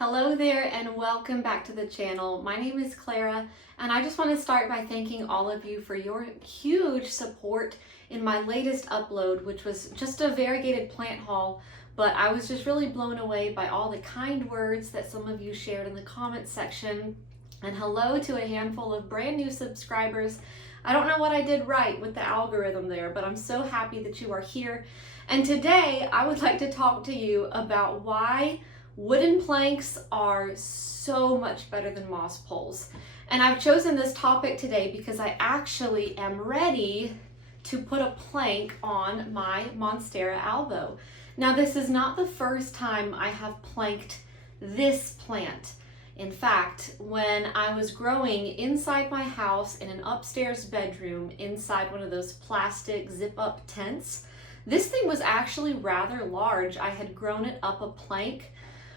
Hello there and welcome back to the channel. My name is Clara and I just want to start by thanking all of you for your huge support in my latest upload, which was just a variegated plant haul, but I was just really blown away by all the kind words that some of you shared in the comments section. And hello to a handful of brand new subscribers. I don't know what I did right with the algorithm there, but I'm so happy that you are here. And today I would like to talk to you about why wooden planks are so much better than moss poles. And I've chosen this topic today because I actually am ready to put a plank on my monstera albo. Now, this is not the first time I have planked this plant. In fact, when I was growing inside my house in an upstairs bedroom inside one of those plastic zip-up tents, this thing was actually rather large. I had grown it up a plank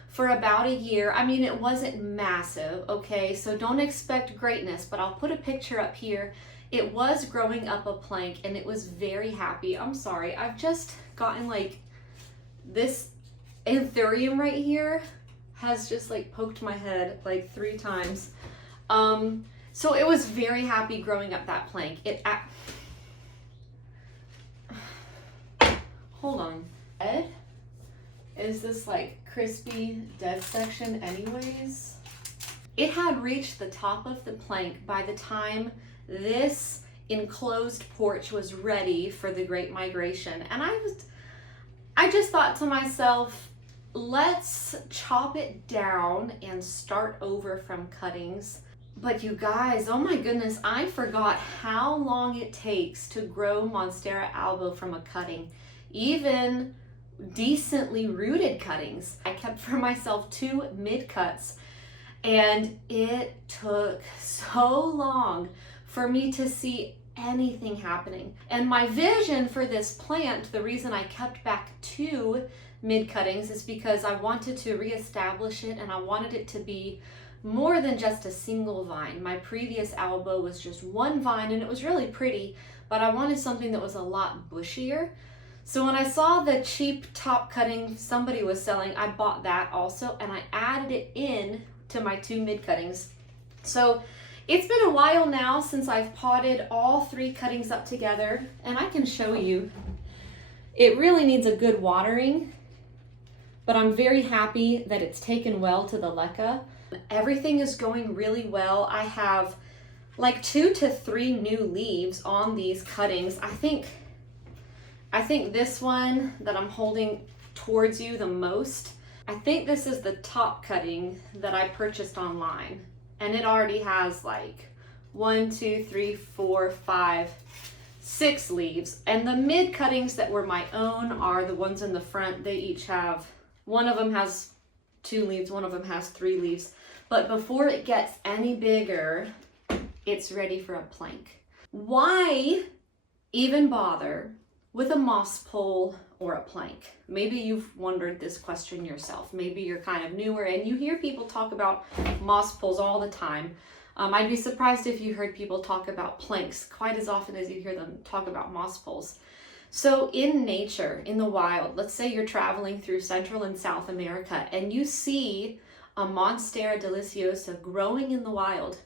for about a year. I mean, it wasn't massive, okay? So don't expect greatness, but I'll put a picture up here. It was growing up a plank and it was very happy. I'm sorry, I've just gotten like this anthurium right here has just like poked my head like 3 times. So it was very happy growing up that plank. Hold on. Ed? Is this like crispy dead section anyways? It had reached the top of the plank by the time this enclosed porch was ready for the Great Migration. And I just thought to myself, let's chop it down and start over from cuttings. But you guys, oh my goodness, I forgot how long it takes to grow monstera albo from a cutting. Even decently rooted cuttings. I kept for myself 2 mid cuts and it took so long for me to see anything happening. And my vision for this plant, the reason I kept back 2 mid cuttings is because I wanted to reestablish it and I wanted it to be more than just a single vine. My previous albo was just 1 vine and it was really pretty, but I wanted something that was a lot bushier. So when I saw the cheap top cutting somebody was selling, I bought that also and I added it in to my 2 mid cuttings. So it's been a while now since I've potted all 3 cuttings up together, and I can show you. It really needs a good watering, but I'm very happy that it's taken well to the leca. Everything is going really well. I have like 2 to 3 new leaves on these cuttings. I think this one that I'm holding towards you the most, I think this is the top cutting that I purchased online. And it already has like 1, 2, 3, 4, 5, 6 leaves. And the mid cuttings that were my own are the ones in the front. They each have, one of them has 2 leaves, one of them has 3 leaves. But before it gets any bigger, it's ready for a plank. Why even bother with a moss pole or a plank? Maybe you've wondered this question yourself. Maybe you're kind of newer and you hear people talk about moss poles all the time. I'd be surprised if you heard people talk about planks quite as often as you hear them talk about moss poles. So in nature, in the wild, let's say you're traveling through Central and South America and you see a monstera deliciosa growing in the wild,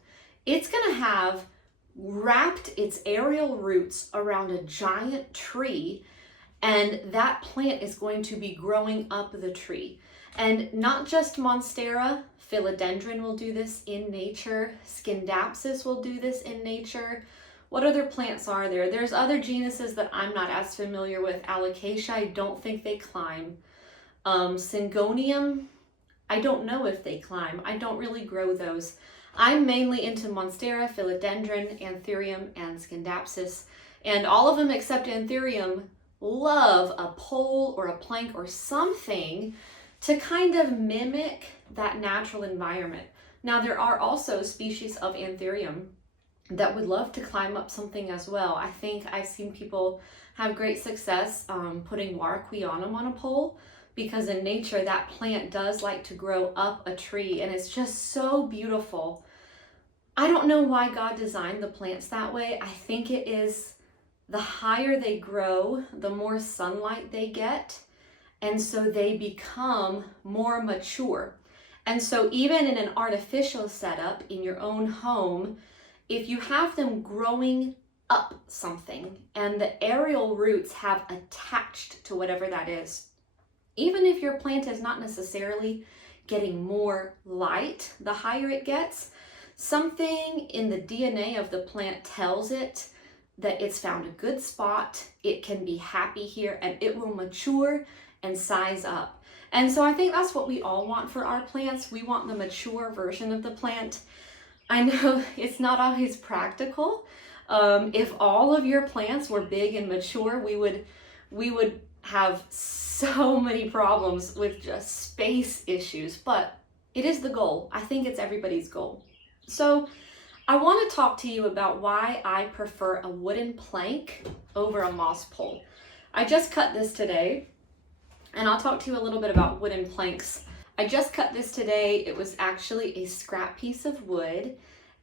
it's gonna have wrapped its aerial roots around a giant tree, and that plant is going to be growing up the tree. And not just monstera, philodendron will do this in nature, scindapsus will do this in nature. What other plants are there? There's other genuses that I'm not as familiar with. Alocasia, I don't think they climb. Syngonium, I don't know if they climb. I don't really grow those. I'm mainly into monstera, philodendron, anthurium, and scindapsus, and all of them except anthurium love a pole or a plank or something to kind of mimic that natural environment. Now, there are also species of anthurium that would love to climb up something as well. I think I've seen people have great success putting Warquianum on a pole, because in nature that plant does like to grow up a tree and it's just so beautiful. I don't know why God designed the plants that way. I think it is the higher they grow, the more sunlight they get, and so they become more mature. And so even in an artificial setup in your own home, if you have them growing up something and the aerial roots have attached to whatever that is, even if your plant is not necessarily getting more light the higher it gets, something in the DNA of the plant tells it that it's found a good spot, it can be happy here, and it will mature and size up. And so I think that's what we all want for our plants. We want the mature version of the plant. I know it's not always practical. If all of your plants were big and mature, we would have so many problems with just space issues, but it is the goal. I think it's everybody's goal. So I want to talk to you about why I prefer a wooden plank over a moss pole. I just cut this today, and I'll talk to you a little bit about wooden planks. I just cut this today. It was actually a scrap piece of wood,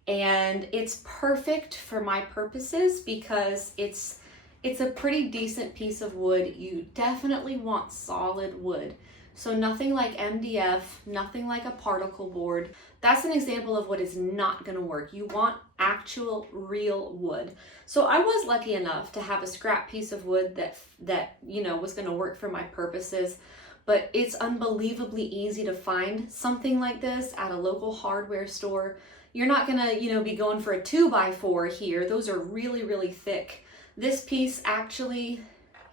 and it's perfect for my purposes because it's a pretty decent piece of wood. You definitely want solid wood. So nothing like MDF, nothing like a particle board. That's an example of what is not gonna work. You want actual real wood. So I was lucky enough to have a scrap piece of wood that was gonna work for my purposes, but it's unbelievably easy to find something like this at a local hardware store. You're not gonna, be going for a 2x4 here. Those are really, really thick. This piece actually,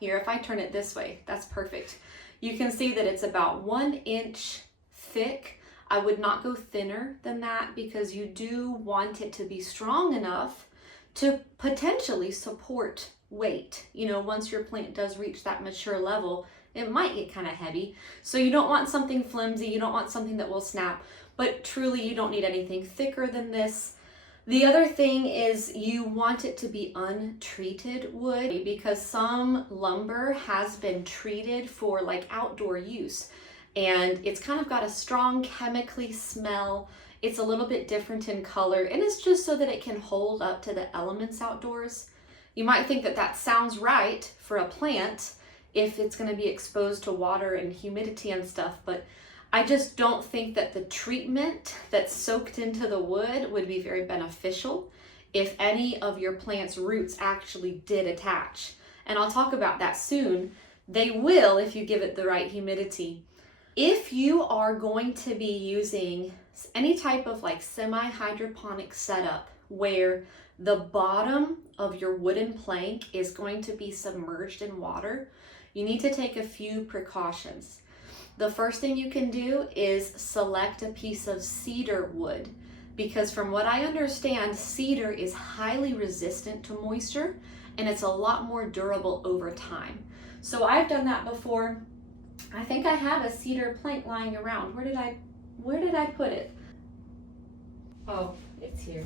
here, if I turn it this way, that's perfect. You can see that it's about 1 inch thick. I would not go thinner than that because you do want it to be strong enough to potentially support weight. Once your plant does reach that mature level, it might get kind of heavy. So you don't want something flimsy, you don't want something that will snap, but truly you don't need anything thicker than this. The other thing is you want it to be untreated wood because some lumber has been treated for like outdoor use, and it's kind of got a strong chemically smell. It's a little bit different in color, and it's just so that it can hold up to the elements outdoors. You might think that that sounds right for a plant if it's going to be exposed to water and humidity and stuff, but I just don't think that the treatment that's soaked into the wood would be very beneficial if any of your plant's roots actually did attach. And I'll talk about that soon. They will if you give it the right humidity. If you are going to be using any type of like semi-hydroponic setup where the bottom of your wooden plank is going to be submerged in water, you need to take a few precautions. The first thing you can do is select a piece of cedar wood, because from what I understand, cedar is highly resistant to moisture and it's a lot more durable over time. So I've done that before. I think I have a cedar plank lying around. Where did I put it? Oh, it's here.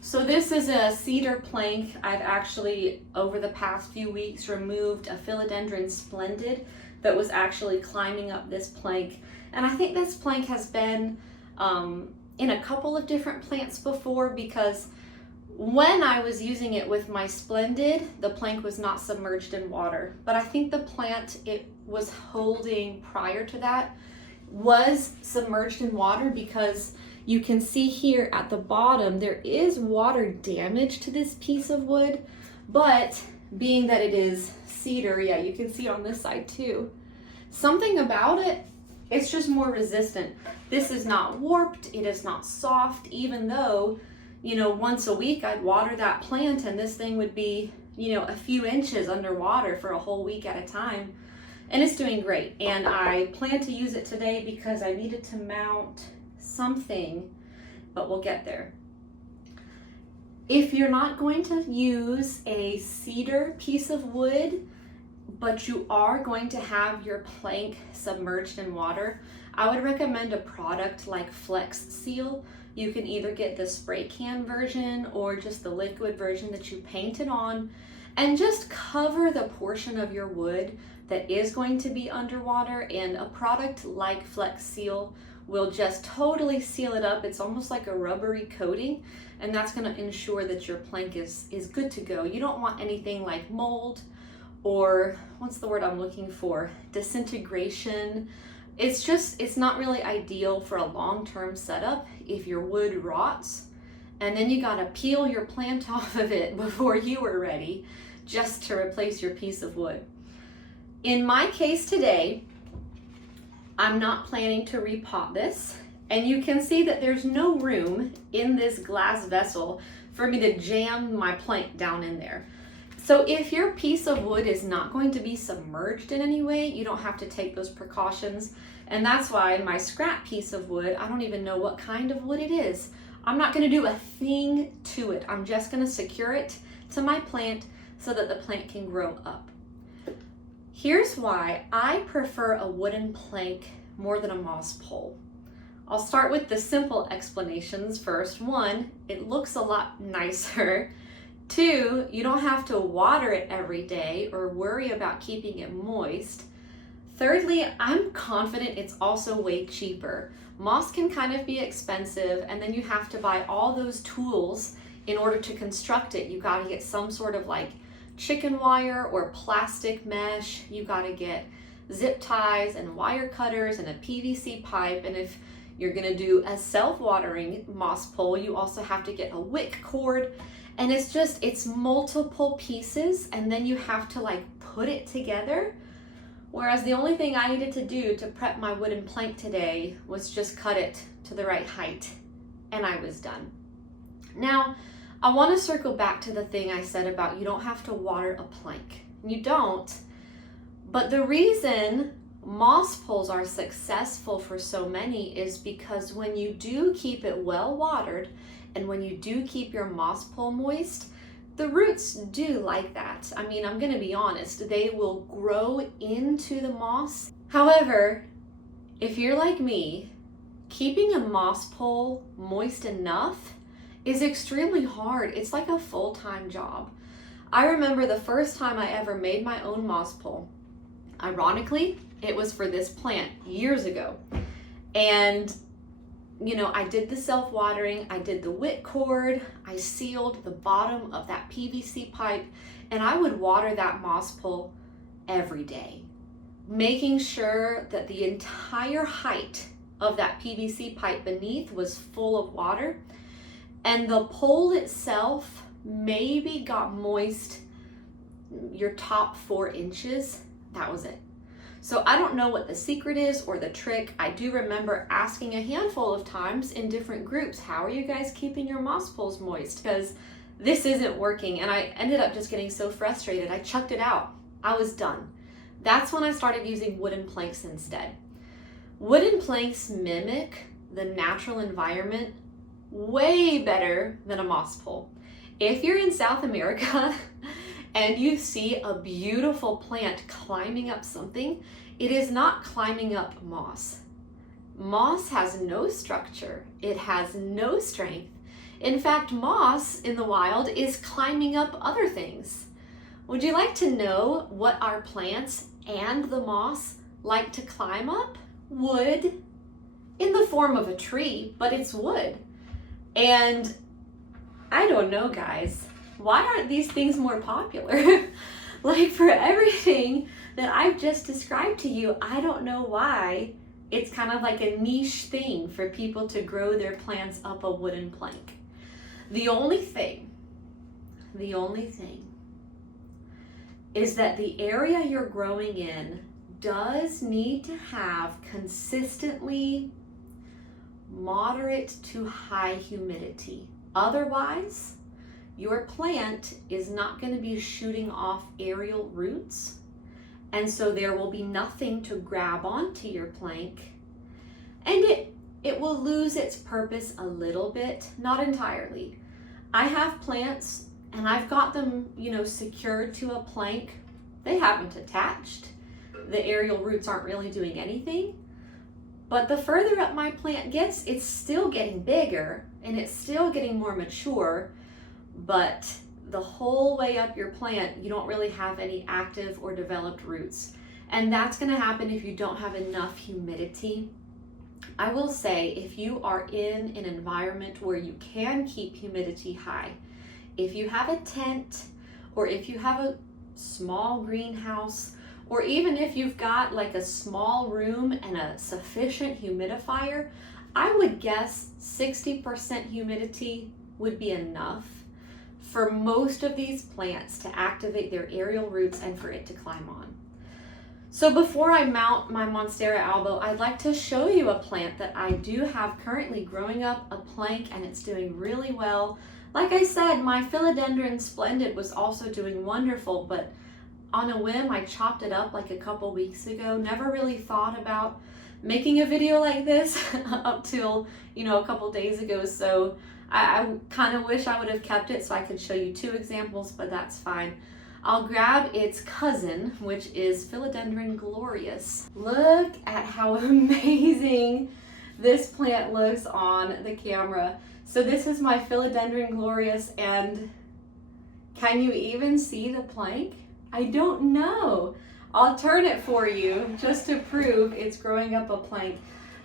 So this is a cedar plank. I've actually, over the past few weeks, removed a philodendron splendid that was actually climbing up this plank. And I think this plank has been in a couple of different plants before, because when I was using it with my splendid, the plank was not submerged in water. But I think the plant it was holding prior to that was submerged in water, because you can see here at the bottom there is water damage to this piece of wood, but being that it is cedar, yeah, you can see on this side too, something about it, it's just more resistant. This is not warped, it is not soft, even though, once a week I'd water that plant and this thing would be, a few inches underwater for a whole week at a time. And it's doing great. And I plan to use it today because I needed to mount something, but we'll get there. If you're not going to use a cedar piece of wood, but you are going to have your plank submerged in water, I would recommend a product like Flex Seal. You can either get the spray can version or just the liquid version that you paint it on, and just cover the portion of your wood that is going to be underwater, and a product like Flex Seal will just totally seal it up. It's almost like a rubbery coating, and that's going to ensure that your plank is good to go. You don't want anything like mold or, what's the word I'm looking for, disintegration. it's not really ideal for a long-term setup if your wood rots and then you gotta peel your plant off of it before you are ready just to replace your piece of wood. In my case today, I'm not planning to repot this, and you can see that there's no room in this glass vessel for me to jam my plank down in there. So if your piece of wood is not going to be submerged in any way, you don't have to take those precautions. And that's why my scrap piece of wood, I don't even know what kind of wood it is. I'm not gonna do a thing to it. I'm just gonna secure it to my plant so that the plant can grow up. Here's why I prefer a wooden plank more than a moss pole. I'll start with the simple explanations first. One, it looks a lot nicer. Two, you don't have to water it every day or worry about keeping it moist. Thirdly, I'm confident it's also way cheaper. Moss can kind of be expensive, and then you have to buy all those tools in order to construct it. You gotta get some sort of like chicken wire or plastic mesh. You gotta get zip ties and wire cutters and a PVC pipe. And if you're gonna do a self-watering moss pole, you also have to get a wick cord. And it's multiple pieces, and then you have to like put it together. Whereas the only thing I needed to do to prep my wooden plank today was just cut it to the right height, and I was done. Now, I want to circle back to the thing I said about you don't have to water a plank. You don't, but the reason moss poles are successful for so many is because when you do keep it well watered and when you do keep your moss pole moist, the roots do like that. I mean, I'm gonna be honest, they will grow into the moss. However, if you're like me, keeping a moss pole moist enough is extremely hard. It's like a full-time job. I remember the first time I ever made my own moss pole. Ironically, it was for this plant years ago. And you know, I did the self-watering, I did the wick cord, I sealed the bottom of that PVC pipe, and I would water that moss pole every day, making sure that the entire height of that PVC pipe beneath was full of water, and the pole itself maybe got moist your top 4 inches. That was it. So I don't know what the secret is or the trick. I do remember asking a handful of times in different groups, how are you guys keeping your moss poles moist? Because this isn't working. And I ended up just getting so frustrated. I chucked it out. I was done. That's when I started using wooden planks instead. Wooden planks mimic the natural environment way better than a moss pole. If you're in South America and you see a beautiful plant climbing up something, it is not climbing up moss. Moss has no structure. It has no strength. In fact, moss in the wild is climbing up other things. Would you like to know what our plants and the moss like to climb up? Wood, in the form of a tree, but it's wood. And I don't know, guys. Why aren't these things more popular? Like, for everything that I've just described to you, I don't know why it's kind of like a niche thing for people to grow their plants up a wooden plank. The only thing is that the area you're growing in does need to have consistently moderate to high humidity. Otherwise, your plant is not going to be shooting off aerial roots, and so there will be nothing to grab onto your plank, and it will lose its purpose a little bit, not entirely. I have plants and I've got them, you know, secured to a plank. They haven't attached. The aerial roots aren't really doing anything. But the further up my plant gets, it's still getting bigger and it's still getting more mature. But the whole way up your plant, you don't really have any active or developed roots. And that's going to happen if you don't have enough humidity. I will say, if you are in an environment where you can keep humidity high, if you have a tent, or if you have a small greenhouse, or even if you've got like a small room and a sufficient humidifier, I would guess 60% humidity would be enough for most of these plants to activate their aerial roots and for it to climb on. So before I mount my Monstera albo, I'd like to show you a plant that I do have currently growing up a plank, and it's doing really well. Like I said, my philodendron splendid was also doing wonderful, but on a whim, I chopped it up like a couple weeks ago. Never really thought about making a video like this up till, a couple days ago. So I kind of wish I would have kept it so I could show you 2 examples, but that's fine. I'll grab its cousin, which is Philodendron glorious. Look at how amazing this plant looks on the camera. So this is my Philodendron glorious, and can you even see the plank? I don't know. I'll turn it for you just to prove it's growing up a plank.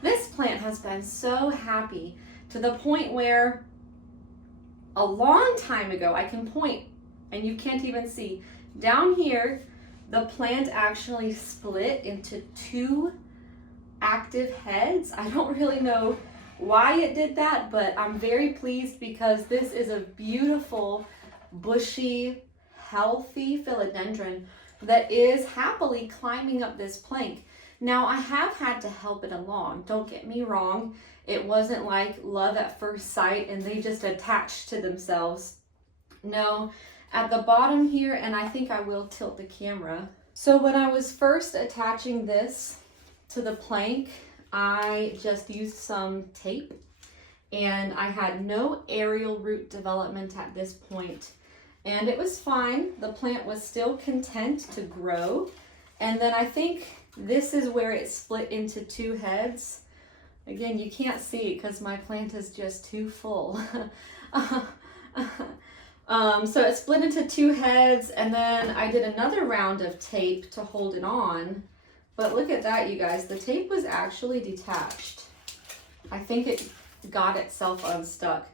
This plant has been so happy to the point where a long time ago, I can point and you can't even see. Down here, the plant actually split into 2 active heads. I don't really know why it did that, but I'm very pleased because this is a beautiful, bushy, healthy philodendron that is happily climbing up this plank. Now, I have had to help it along. Don't get me wrong. It wasn't like love at first sight and they just attached to themselves. No, at the bottom here, and I think I will tilt the camera. So when I was first attaching this to the plank, I just used some tape, and I had no aerial root development at this point. And it was fine. The plant was still content to grow. And then I think this is where it split into 2 heads. Again, you can't see it because my plant is just too full. So it split into 2 heads, and then I did another round of tape to hold it on. But look at that, you guys. The tape was actually detached. I think it got itself unstuck.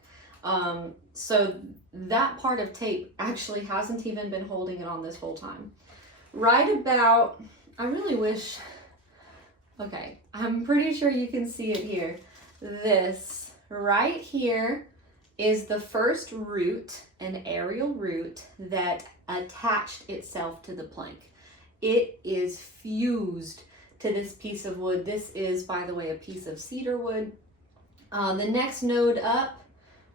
So that part of tape actually hasn't even been holding it on this whole time. Right about, I really wish, okay, I'm pretty sure you can see it here. This right here is the first root, an aerial root that attached itself to the plank. It is fused to this piece of wood. This is, by the way, a piece of cedar wood. The next node up,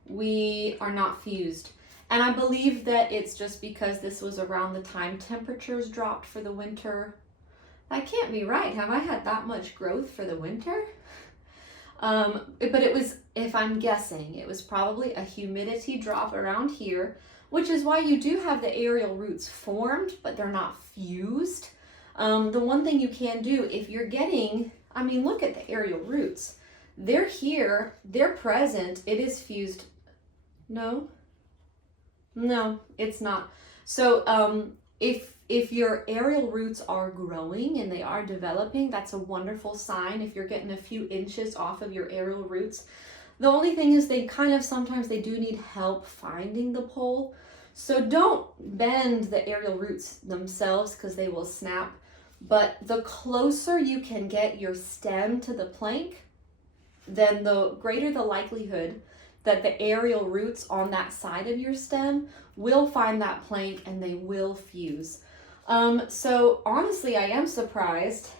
we are not fused. And I believe that it's just because this was around the time temperatures dropped for the winter. That can't be right. Have I had that much growth for the winter? But it was, if I'm guessing, it was probably a humidity drop around here, which is why you do have the aerial roots formed, but they're not fused. The one thing you can do if you're getting, I mean, look at the aerial roots. They're here, they're present, it is fused. No, it's not. So if your aerial roots are growing and they are developing, that's a wonderful sign. If you're getting a few inches off of your aerial roots, the only thing is they kind of, sometimes they do need help finding the pole. So don't bend the aerial roots themselves because they will snap. But the closer you can get your stem to the plank, then the greater the likelihood that the aerial roots on that side of your stem will find that plank and they will fuse. So honestly, I am surprised.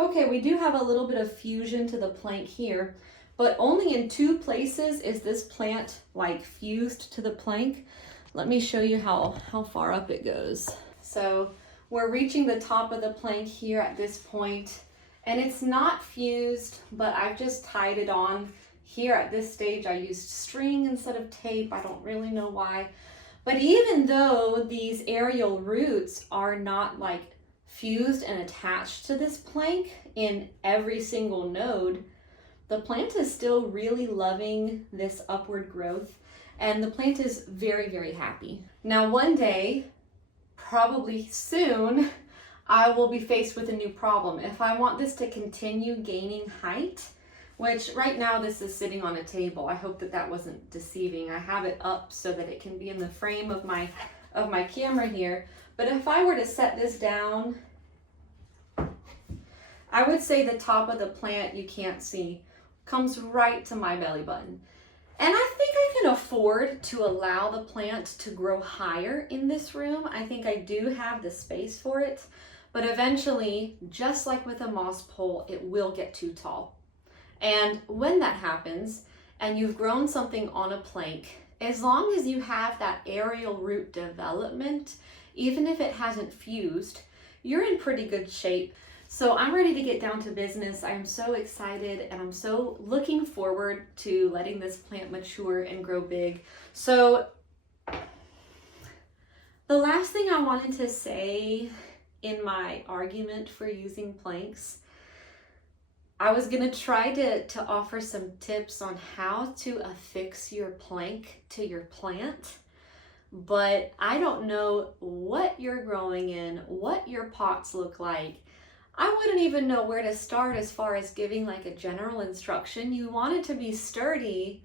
Okay, we do have a little bit of fusion to the plank here, but only in 2 places is this plant like fused to the plank. Let me show you how far up it goes. So we're reaching the top of the plank here at this point, and it's not fused, but I've just tied it on. Here at this stage, I used string instead of tape. I don't really know why. But even though these aerial roots are not like fused and attached to this plank in every single node, the plant is still really loving this upward growth, and the plant is very, very happy. Now, one day, probably soon, I will be faced with a new problem. If I want this to continue gaining height, which right now this is sitting on a table. I hope that wasn't deceiving. I have it up so that it can be in the frame of my camera here. But But if I were to set this down, I would say the top of the plant, you can't see, comes right to my belly button. And I think I can afford to allow the plant to grow higher in this room. I think I do have the space for it, but eventually, just like with a moss pole, it will get too tall. And when that happens, and you've grown something on a plank, as long as you have that aerial root development, even if it hasn't fused, you're in pretty good shape. So I'm ready to get down to business. I'm so excited and I'm so looking forward to letting this plant mature and grow big. So the last thing I wanted to say in my argument for using planks, I was gonna try to offer some tips on how to affix your plank to your plant, but I don't know what you're growing in, what your pots look like. I wouldn't even know where to start as far as giving like a general instruction. You want it to be sturdy.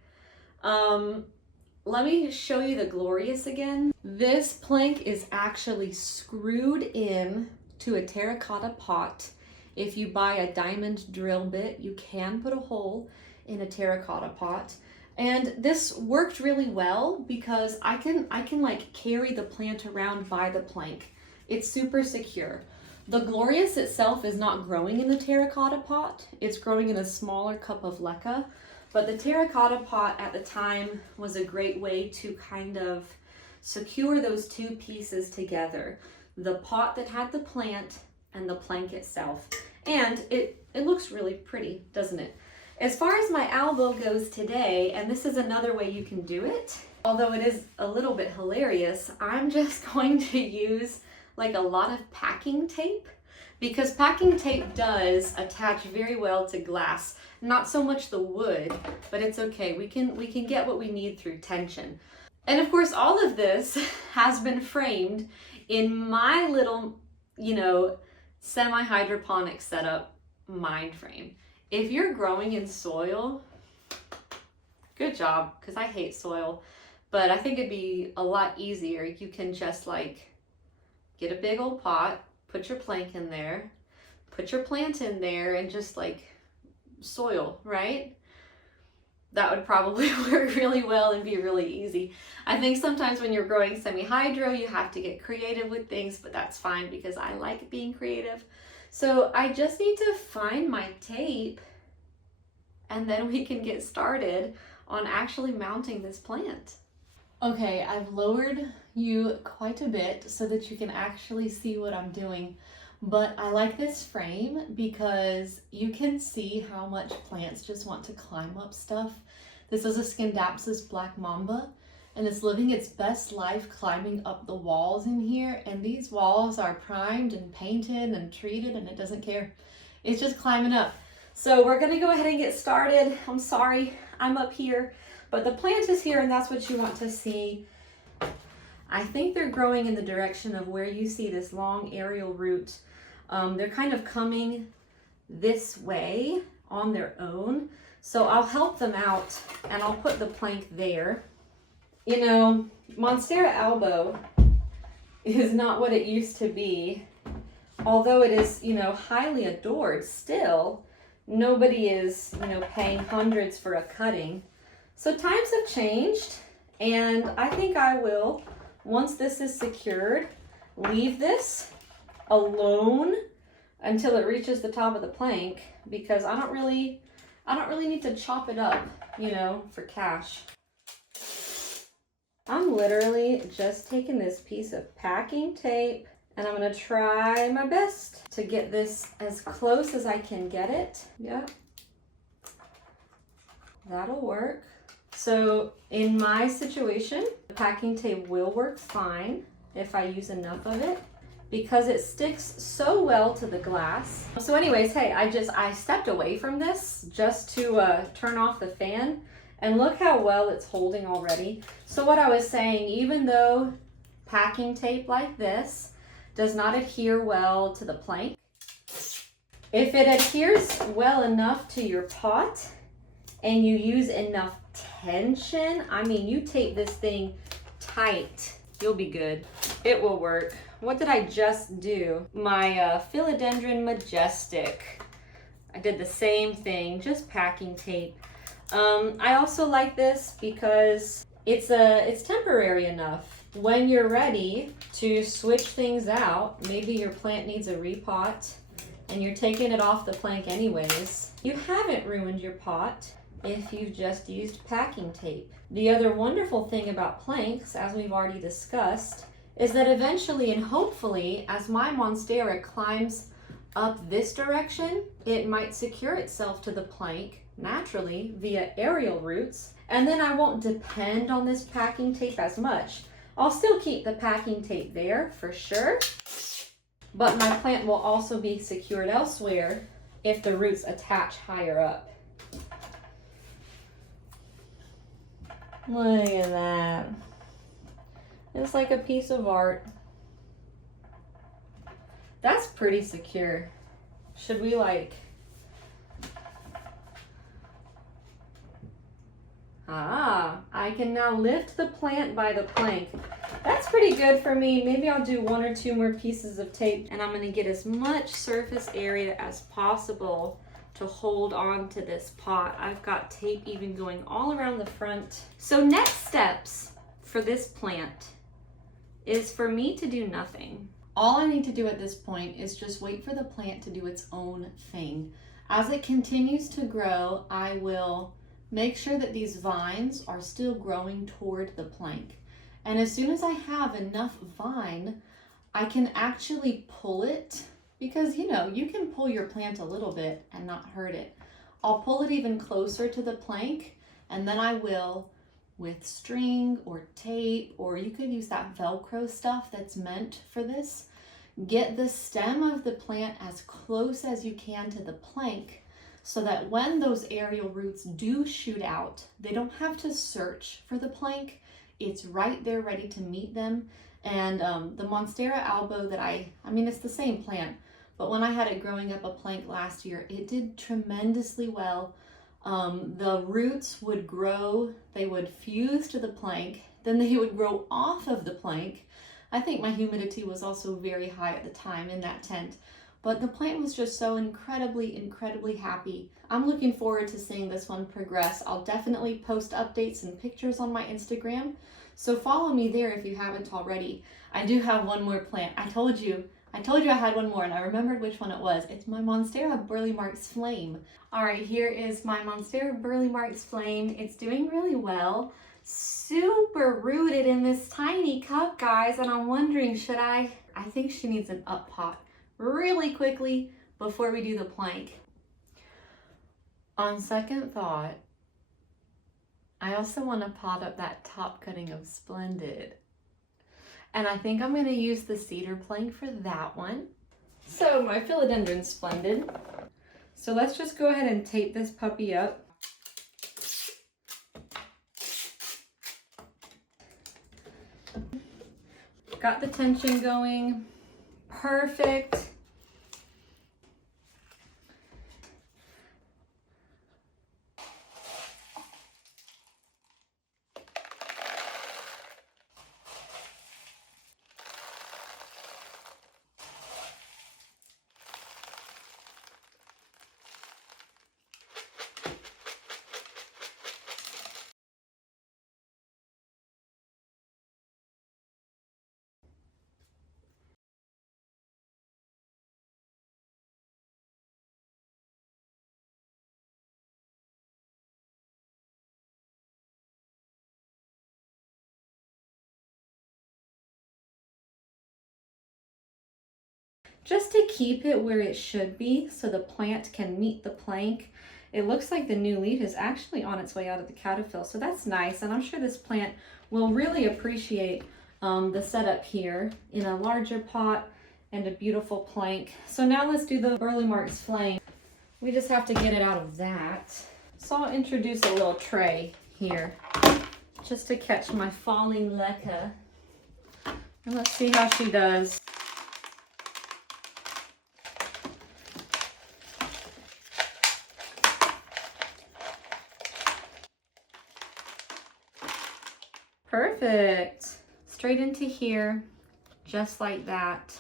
Let me show you the Glorious again. This plank is actually screwed in to a terracotta pot. If you buy a diamond drill bit, you can put a hole in a terracotta pot. And this worked really well because I can like carry the plant around by the plank. It's super secure. The Glorious itself is not growing in the terracotta pot. It's growing in a smaller cup of leca, but the terracotta pot at the time was a great way to kind of secure those two pieces together. The pot that had the plant and the plank itself. And it looks really pretty, doesn't it? As far as my elbow goes today, and this is another way you can do it, although it is a little bit hilarious, I'm just going to use like a lot of packing tape, because packing tape does attach very well to glass. Not so much the wood, but it's okay. We can get what we need through tension. And of course, all of this has been framed in my little, semi-hydroponic setup mind frame. If you're growing in soil, good job, because I hate soil, but I think it'd be a lot easier. You can just like get a big old pot, put your plank in there, put your plant in there, and just like soil, right? That would probably work really well and be really easy. I think sometimes when you're growing semi-hydro, you have to get creative with things, but that's fine because I like being creative. So I just need to find my tape and then we can get started on actually mounting this plant. Okay, I've lowered you quite a bit so that you can actually see what I'm doing. But I like this frame because you can see how much plants just want to climb up stuff. This is a Scindapsus black mamba, and it's living its best life climbing up the walls in here. And these walls are primed and painted and treated, and it doesn't care. It's just climbing up. So we're gonna go ahead and get started. I'm sorry, I'm up here, but the plant is here and that's what you want to see. I think they're growing in the direction of where you see this long aerial root. They're kind of coming this way on their own. So I'll help them out and I'll put the plank there. You know, Monstera albo is not what it used to be. Although it is, highly adored still, nobody is, paying hundreds for a cutting. So times have changed, and I think I will, once this is secured, leave this alone until it reaches the top of the plank, because I don't really need to chop it up, for cash. I'm literally just taking this piece of packing tape and I'm gonna try my best to get this as close as I can get it. Yep, that'll work. So in my situation, the packing tape will work fine if I use enough of it because it sticks so well to the glass. So anyways, hey, I stepped away from this just to turn off the fan, and look how well it's holding already. So what I was saying, even though packing tape like this does not adhere well to the plank, if it adheres well enough to your pot and you use enough tension, you tape this thing tight, you'll be good. It will work. what did I just do? My philodendron majestic. I did the same thing, just packing tape. I also like this because it's temporary enough. When you're ready to switch things out, maybe your plant needs a repot and you're taking it off the plank anyways, you haven't ruined your pot if you've just used packing tape. The other wonderful thing about planks, as we've already discussed, is that eventually and hopefully, as my monstera climbs up this direction, it might secure itself to the plank naturally via aerial roots, and then I won't depend on this packing tape as much. I'll still keep the packing tape there for sure, but my plant will also be secured elsewhere if the roots attach higher up. Look at that. It's like a piece of art. That's pretty secure. Should we like... I can now lift the plant by the plank. That's pretty good for me. Maybe I'll do 1 or 2 more pieces of tape, and I'm gonna get as much surface area as possible to hold on to this pot. I've got tape even going all around the front. So next steps for this plant is for me to do nothing. All I need to do at this point is just wait for the plant to do its own thing. As it continues to grow, I will make sure that these vines are still growing toward the plank. And as soon as I have enough vine, I can actually pull it, because you know, you can pull your plant a little bit and not hurt it. I'll pull it even closer to the plank, and then I will, with string or tape, or you could use that Velcro stuff that's meant for this, get the stem of the plant as close as you can to the plank, so that when those aerial roots do shoot out, they don't have to search for the plank. It's right there ready to meet them. And the Monstera albo that I mean, it's the same plant, but when I had it growing up a plank last year, it did tremendously well. The roots would grow, they would fuse to the plank, then they would grow off of the plank. I think my humidity was also very high at the time in that tent. But the plant was just so incredibly happy. I'm looking forward to seeing this one progress. I'll definitely post updates and pictures on my Instagram, so follow me there if you haven't already. I do have one more plant. I told you I had one more, and I remembered which one it was. It's my Monstera Burley Marks Flame. All right, here is my Monstera Burley Marks Flame. It's doing really well. Super rooted in this tiny cup, guys, and I'm wondering, I think she needs an up pot really quickly before we do the plank. On second thought, I also want to pot up that top cutting of Splendid. And I think I'm going to use the cedar plank for that one. So my philodendron Splendid. So let's just go ahead and tape this puppy up. Got the tension going. Perfect. Just to keep it where it should be so the plant can meet the plank. It looks like the new leaf is actually on its way out of the caterpillar, so that's nice, and I'm sure this plant will really appreciate the setup here in a larger pot and a beautiful plank. So now let's do the Burley Marks Flame. We just have to get it out of that. So I'll introduce a little tray here just to catch my falling leca. And let's see how she does. Perfect. Straight into here. just like that.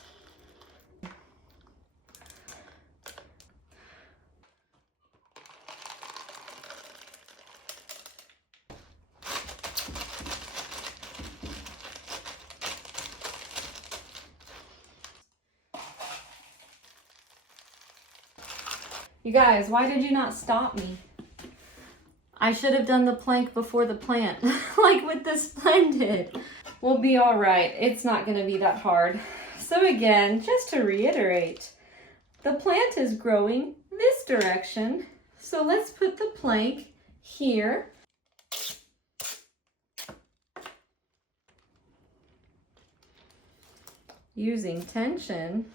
You guys, why did you not stop me? I should have done the plank before the plant, like with the Splendid. We'll be all right. It's not gonna be that hard. So again, just to reiterate, the plant is growing this direction. So let's put the plank here. Using tension.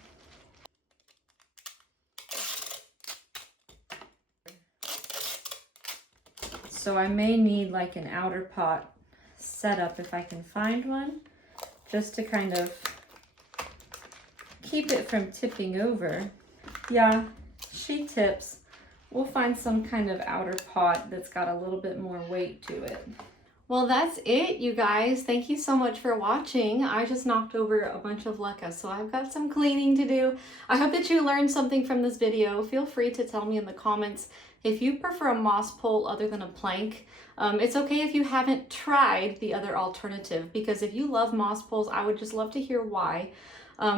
So I may need like an outer pot setup if I can find one, just to kind of keep it from tipping over. Yeah, she tips. We'll find some kind of outer pot that's got a little bit more weight to it. Well, that's it, you guys. Thank you so much for watching. I just knocked over a bunch of leca, so I've got some cleaning to do. I hope that you learned something from this video. Feel free to tell me in the comments if you prefer a moss pole other than a plank. It's okay if you haven't tried the other alternative, because if you love moss poles, I would just love to hear why.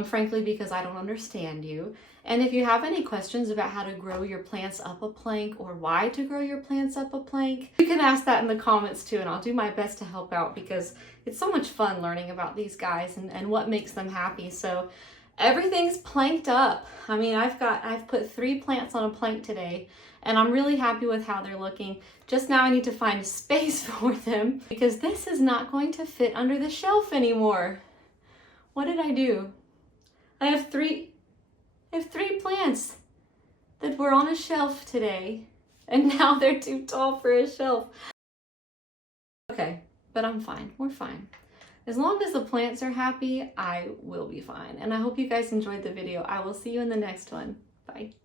Frankly, because I don't understand you. And if you have any questions about how to grow your plants up a plank or why to grow your plants up a plank, you can ask that in the comments too, and I'll do my best to help out, because it's so much fun learning about these guys and what makes them happy. So everything's planked up. I mean, I've put 3 plants on a plank today, and I'm really happy with how they're looking. Just now I need to find a space for them, because this is not going to fit under the shelf anymore. What did I do? I have three plants that were on a shelf today, and now they're too tall for a shelf. Okay, but I'm fine. We're fine. As long as the plants are happy, I will be fine. And I hope you guys enjoyed the video. I will see you in the next one. Bye.